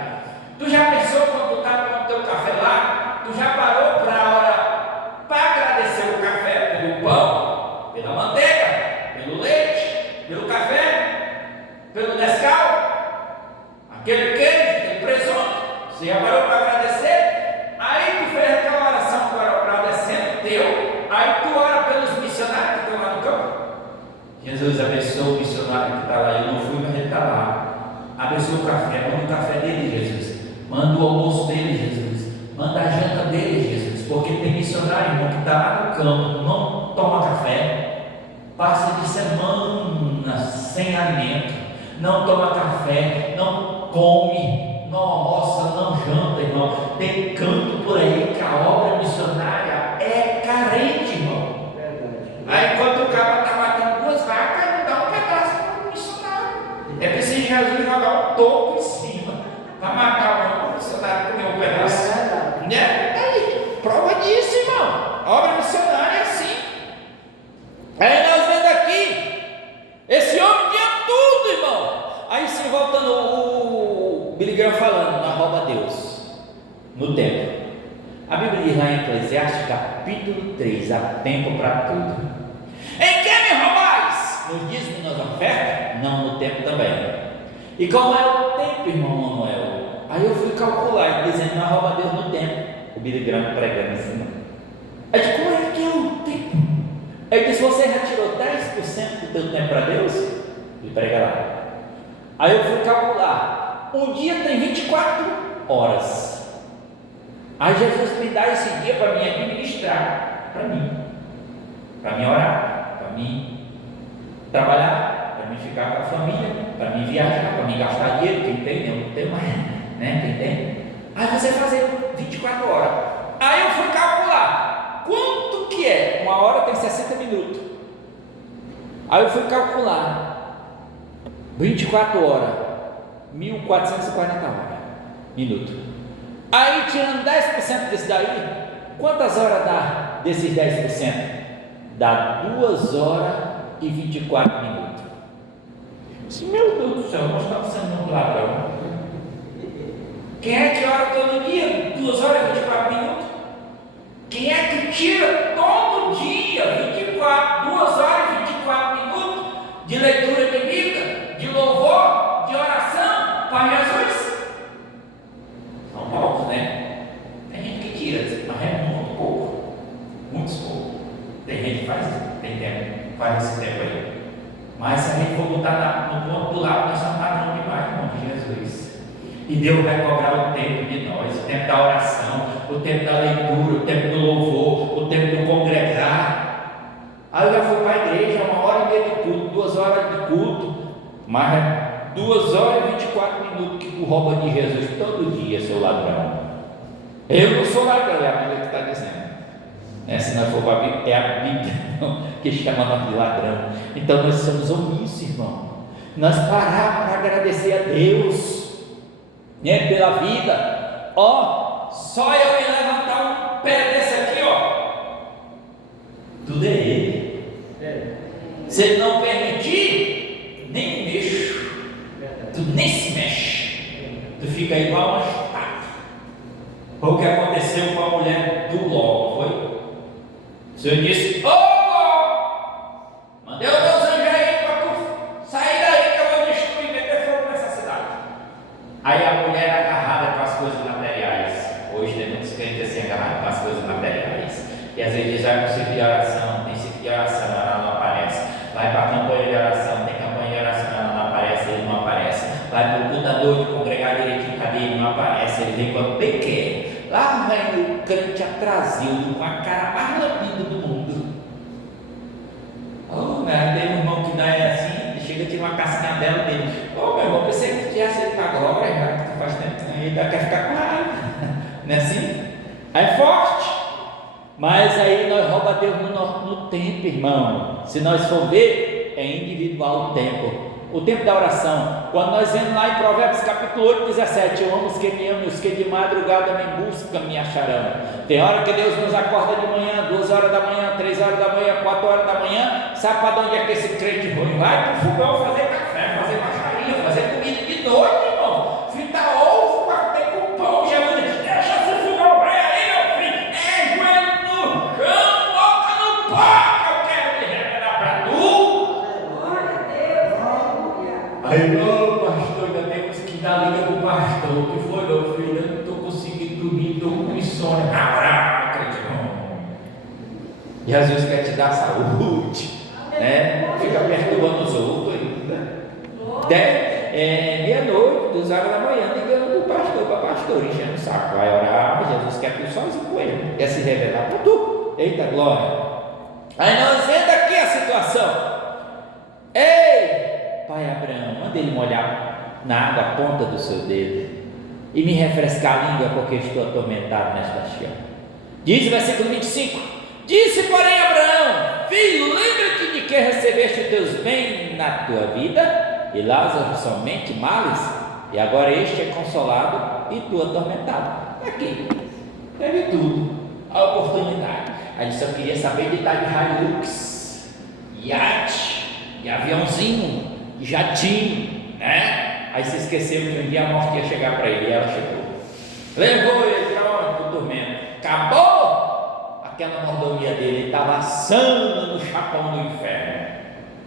Tu já pensou quando tu está tomando o teu café lá? Tu já parou para agradecer o café pelo pão, pela manteiga, pelo leite, pelo café, pelo Nescau, aquele queijo, aquele presunto? Você já parou para agradecer? Aí tu fez aquela oração agradecendo teu, aí tu ora pelos missionários que estão lá no campo. Jesus abençoa o missionário que está lá. Eu não fui, mas ele está lá. Abençoa o café, manda o café dele, Jesus. Manda o almoço dele, Jesus. Manda a janta dele, Jesus. Porque tem missionário, irmão, que está lá no campo, não toma café, passa de semana sem alimento, não toma café, não come, não almoça, não janta, irmão. Tem canto por aí que a obra missionária é carente, irmão. Aí enquanto o cara está matando 2 vacas, não dá um pedaço para o missionário. É preciso Jesus jogar um toco em cima para matar o missionário comer um pedaço. Né? Aí, prova disso, irmão. A obra missionária é assim. Aí nós vendo aqui, esse homem tinha tudo, irmão. Aí sim, voltando o Billy Graham falando, na rouba Deus no templo. A Bíblia diz lá em Eclesiastes capítulo 3, há tempo para tudo. Em que me roubais? Nos dízimos e nas ofertas? Não, no tempo também. E como é o tempo, irmão Manuel? Aí eu fui calcular, dizendo, não rouba Deus no tempo. O Billy Graham pregando assim. Aí eu disse, como é que é o tempo? Ele disse, você retirou 10% do teu tempo para Deus? Ele prega lá. Aí eu fui calcular, um dia tem 24 horas. Aí Jesus me dá esse dia para me administrar, para mim orar, para mim trabalhar, para mim ficar com a família, para mim viajar, para mim gastar dinheiro. Quem tem, eu não tenho mais, né? Quem tem? Aí você fazer 24 horas. Aí eu fui calcular quanto que é. Uma hora tem 60 minutos. Aí eu fui calcular 24 horas, 1440 horas, minuto. Aí tirando 10% desse daí, quantas horas dá desses 10%? Dá 2 horas e 24 minutos. Meu Deus do céu, nós estamos sendo um ladrão. Quem é que ora todo dia? 2 horas e 24 minutos? Quem é que tira todo dia 2 horas e 24 minutos de leitura de Bíblia, de louvor, de oração para Jesus? São poucos, né? Tem gente que tira, mas é muito pouco. Muitos poucos. Tem gente que faz, tem tempo, faz esse tempo aí. Mas se a gente for botar no ponto do lado, nós somos padrão demais, irmão, de Jesus. E Deus vai cobrar o tempo de nós, o tempo da oração, o tempo da leitura, o tempo do louvor, o tempo do congregar. Aí eu já fui para a igreja, 1h30 de culto, 2 horas de culto, mas 2 horas e 24 minutos que tu rouba de Jesus todo dia, seu ladrão. Eu não sou ladrão, é a Bíblia que está dizendo. Se nós for para a Bíblia, é a Bíblia que chama nós de ladrão. Então nós somos omissos, irmão. Nós parar para agradecer a Deus, né, pela vida. Só eu me levantar um pé desse aqui, tudo é Ele. Se Ele não permitir, nem mexo. Tu nem se mexe. Tu fica igual uma estátua. Foi o que aconteceu com a mulher do Ló, foi? O Senhor disse: mandei os meus anjos aí para tu sair daí que eu vou destruir, meter fogo nessa cidade. Aí a mulher agarrada com as coisas materiais. Hoje tem muitos crentes assim agarrados com as coisas materiais. E às vezes diz: vai para o ciclo de oração, tem ciclo de oração, ela não aparece. Vai para a campanha de oração, tem campanha de oração, ela não aparece, ele não aparece. Vai para o culto da noite, congregar direitinho, cadê ele? Não aparece, ele vem quando bem quer. Lá vai o crente atrasado, com a cara mais lambida do mundo. Mas tem um irmão que não é assim, ele chega a tirar uma casquinha dela dele. Meu irmão, pensei que tu tinha sido para a glória, já que tu faz tempo que ele quer ficar com raiva. Não é assim? Aí é forte. Mas aí nós roubamos Deus no tempo, irmão. Se nós for ver, é individual o tempo. O tempo da oração, quando nós vemos lá em Provérbios capítulo 8, 17, eu amo os que me amam, os que de madrugada me buscam, me acharão. Tem hora que Deus nos acorda de manhã, 2 horas da manhã, 3 horas da manhã, 4 horas da manhã. Sabe para onde é que esse crente ruim vai? Para o fogão fazer café, fazer baixaria, fazer comida de noite, irmão. Fritar ovo, bater com pão. Jesus diz: deixa esse fogão, vai aí, meu filho. Joelho no chão, boca no pó, que eu quero me revelar para tu. Aí, não, pastor, ainda temos que dar liga para o pastor. O que foi, meu filho? Eu não estou conseguindo dormir, estou com insônia. E às vezes quer te dar saúde, né? Fica perturbando os outros. Meia-noite, 2 horas da manhã, ligando para o pastor, para a pastora, enchendo o saco. Vai orar, Jesus quer tu sozinho com ele, quer se revelar para tu. Eita glória! Aí nós vendo aqui a situação. Ei, pai Abraão, manda ele molhar na água a ponta do seu dedo e me refrescar a língua, porque estou atormentado nesta chama. Diz o versículo 25: disse porém Abraão: filho, lembra-te de que recebeste os teus bens na tua vida, e Lázaro somente males, e agora este é consolado e tu atormentado. Aqui, teve tudo, a oportunidade. Aí só queria saber de estar de Hilux, iate, de aviãozinho, de jatinho, né? Aí se esqueceu que um dia a morte ia chegar para ele, e ela chegou. Levou ele para o tormento. Acabou aquela mordomia dele, ele estava assando no chapão do inferno.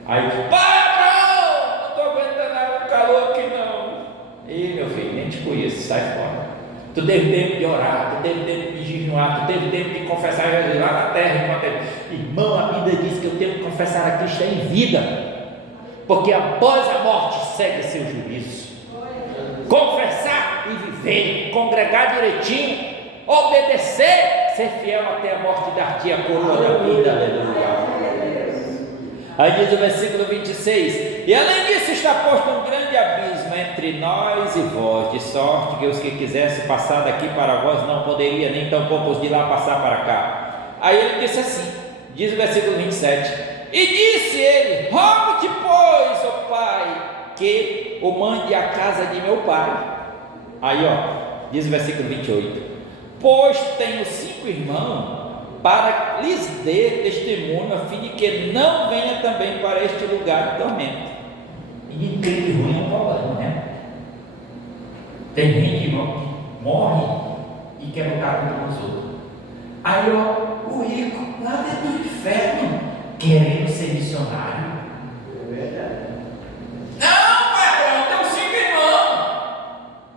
Aí, pai, não estou aguentando nada do calor aqui não. Ei, meu filho, nem te conheço, sai fora. Tu teve tempo de orar, tu teve tempo de jejuar, tu teve tempo de confessar Jesus lá na terra. Irmão, a Bíblia diz que eu tenho que confessar a Cristo em vida, porque após a morte segue seu juízo. Confessar e viver, congregar direitinho, obedecer, ser fiel até a morte, dar-te a coroa da vida. Aleluia. Aí diz o versículo 26: e além disso está posto um grande abismo entre nós e vós, de sorte que os que quisessem passar daqui para vós não poderia, nem tampouco os de lá passar para cá. Aí ele disse assim, diz o versículo 27, e disse ele: rogo-te, pois, ó Pai, que o mande à casa de meu pai. Aí diz o versículo 28, pois tenho 5 irmãos, para lhes dê testemunho, a fim de que não venha também para este lugar de tormento. E crente ruim é um problema, né? Tem gente, irmão, que morre e quer botar contra os outros. Aí o rico lá dentro do inferno querendo ser missionário. É verdade. Não, patrão, eu tenho 5 irmãos.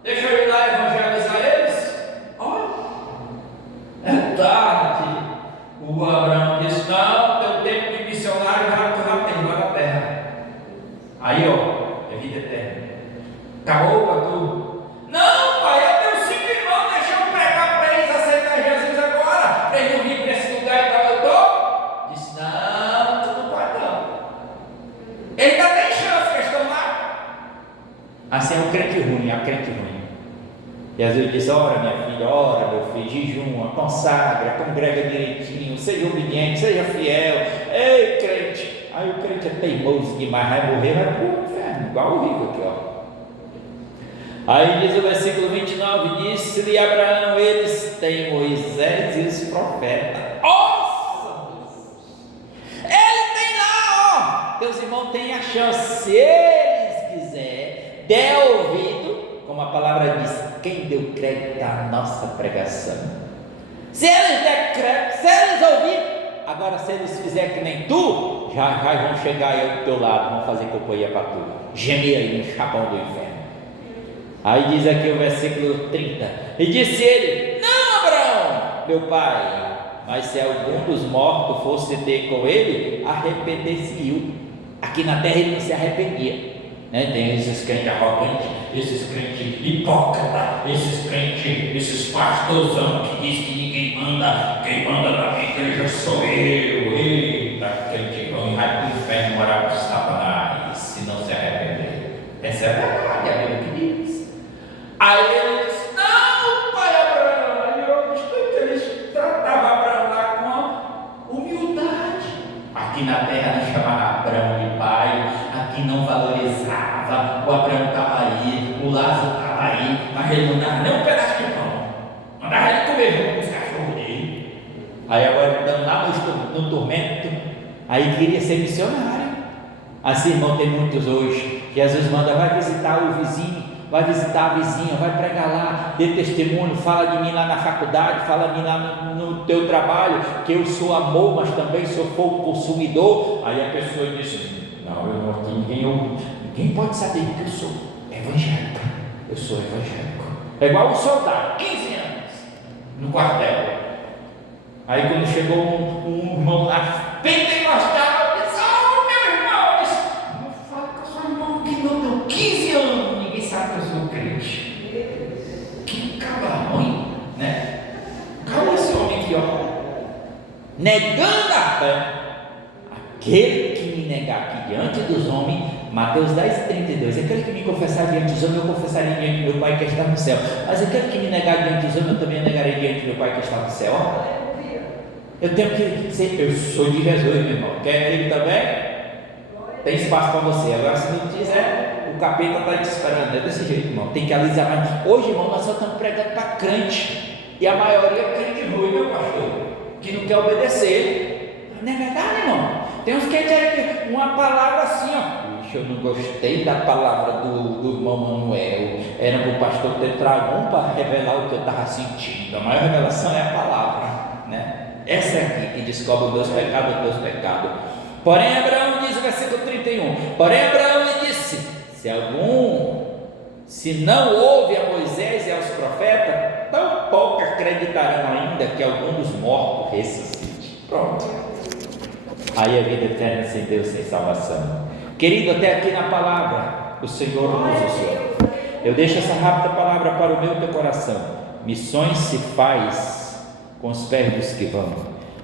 Deixa eu ir lá evangelizar eles. Olha, é tarde. O Abraão disse: não, teu tempo de missionário já tem lá na terra. Aí é vida eterna. Acabou para tu? Não, pai, eu tenho 5 irmãos, deixa eu pregar para eles aceitar Jesus agora, para eles não virem para esse lugar e tal. Eu estou? Disse: não, tu não pode não. Ele ainda tem chance, que estão lá. Assim é o crente ruim, a crente ruim. Jesus diz: ora minha filha, ora meu filho, jejuma, consagra, congrega direitinho, seja obediente, seja fiel. Ei crente, aí o crente é teimoso demais, vai morrer, vai para o inferno, igual o rico aqui, ó. Aí diz o versículo 29, disse-lhe Abraão: eles têm Moisés e os profetas. Nossa, ele tem lá, ó. Teus irmãos têm a chance, se eles quiserem, der ouvido, como a palavra diz, quem deu crédito à nossa pregação. Se eles der crédito, se eles ouvirem, agora se eles fizerem que nem tu, já vão chegar aí ao teu lado, vão fazer companhia para tu, gemer aí no chapão do inferno. Aí diz aqui o versículo 30, e disse ele: não, Abraão, meu pai, mas se algum dos mortos fosse ter com ele, arrepender-se-iam. Aqui na terra ele não se arrependia, né? Tem esses crentes arrogantes, esses crentes hipócritas, esses crentes, esses pastorzão que diz que ninguém manda, quem manda na minha igreja sou eu. Eita, crente ruim, vai para o inferno morar com Satanás, se não se arrepender. Essa é a verdade, é aquilo que diz. Aí ele disse: não, pai Abraão. Aí eu gostei que eles tratavam Abraão lá com humildade. Aqui na terra não chamava Abraão de pai, aqui não valorizava. O Abraão estava aí, o Lázaro estava aí, mas ele não dava nem um pedaço de pão, mandava ele comer junto com os cachorros dele. Aí agora estando lá no tormento, aí queria ser missionário. Assim, irmão, tem muitos hoje. Jesus manda: vai visitar o vizinho, vai visitar a vizinha, vai pregar lá, dê testemunho, fala de mim lá na faculdade, fala de mim lá no teu trabalho, que eu sou amor, mas também sou fogo consumidor. Aí a pessoa diz: não, eu não tenho ninguém pode saber que eu sou evangélico, eu sou evangélico. É igual um soldado, 15 anos, no quartel. Aí quando chegou um irmão lá, pentecostal, disse: oh, meu irmão, disse: não fala que eu sou irmão, que não tenho 15 anos. Sabe que eu sou crente. Que cabra ruim, né? Calma esse homem aqui, ó. Negando a fé, aquele que me negar aqui diante dos homens, Mateus 10:32, aquele que me confessar diante dos homens, eu confessarei diante do meu Pai que está no céu. Mas aquele que me negar diante dos homens, eu também negarei diante do meu Pai que está no céu. Eu tenho que ser, eu sou de Jesus, meu irmão. Quer ele também? Tem espaço para você. Agora, se não quiser, o capeta está te esperando. É desse jeito, irmão. Tem que alisar mais. Hoje, irmão, nós só estamos pregando para crente, e a maioria é crente ruim, meu pastor, que não quer obedecer. Não é verdade, irmão? Tem uns crentes aí, uma palavra assim, ó. Ixi, eu não gostei da palavra do irmão Manuel. Era para o pastor ter trago para revelar o que eu estava sentindo. A maior revelação é a palavra, né? Essa é aqui que descobre os meus pecados. Porém, Abraão diz no versículo 31, porém Abraão lhe disse: se não ouve a Moisés e aos profetas, tampouco acreditarão ainda que algum dos mortos ressuscite. Pronto. Aí a vida eterna sem Deus, sem salvação. Querido, até aqui na palavra, o Senhor nos usou. Eu deixo essa rápida palavra para o meu teu coração. Missões se faz com os pés dos que vão.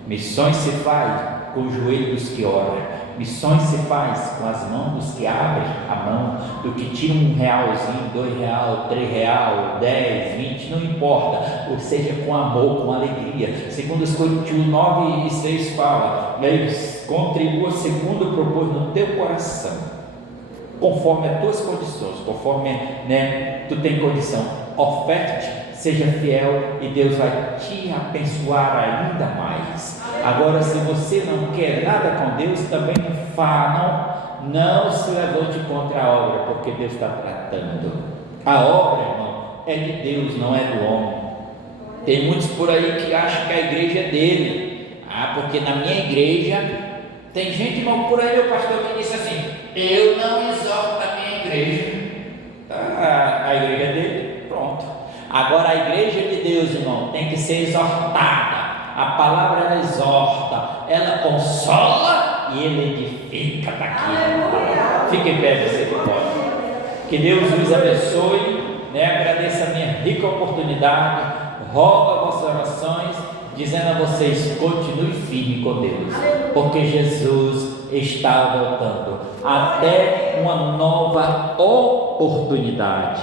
Missões se faz com os joelhos dos que oram. Missões se faz com as mãos dos que abrem a mão, do que tira um realzinho, R$2, R$3, 10, 20, não importa, ou seja, com amor, com alegria. Segundo os Coríntios 9:6 fala, contribua segundo propôs no teu coração, conforme as tuas condições, conforme, né, tu tem condição, oferte, seja fiel e Deus vai te abençoar ainda mais. Agora, se você não quer nada com Deus, também não se levante contra a obra, porque Deus está tratando. A obra, irmão, é de Deus, não é do homem. Tem muitos por aí que acham que a igreja é dele. Porque na minha igreja, tem gente, irmão, por aí, meu pastor, que disse assim: eu não exorto a minha igreja. A igreja é dele, pronto. Agora, a igreja de Deus, irmão, tem que ser exortada. A palavra ela exorta, ela consola e ele edifica daqui. Fique em pé, você que pode. Que Deus nos abençoe, né? Agradeço a minha rica oportunidade. Rogo as vossas orações, dizendo a vocês: continue firme com Deus, porque Jesus está voltando. Até uma nova oportunidade.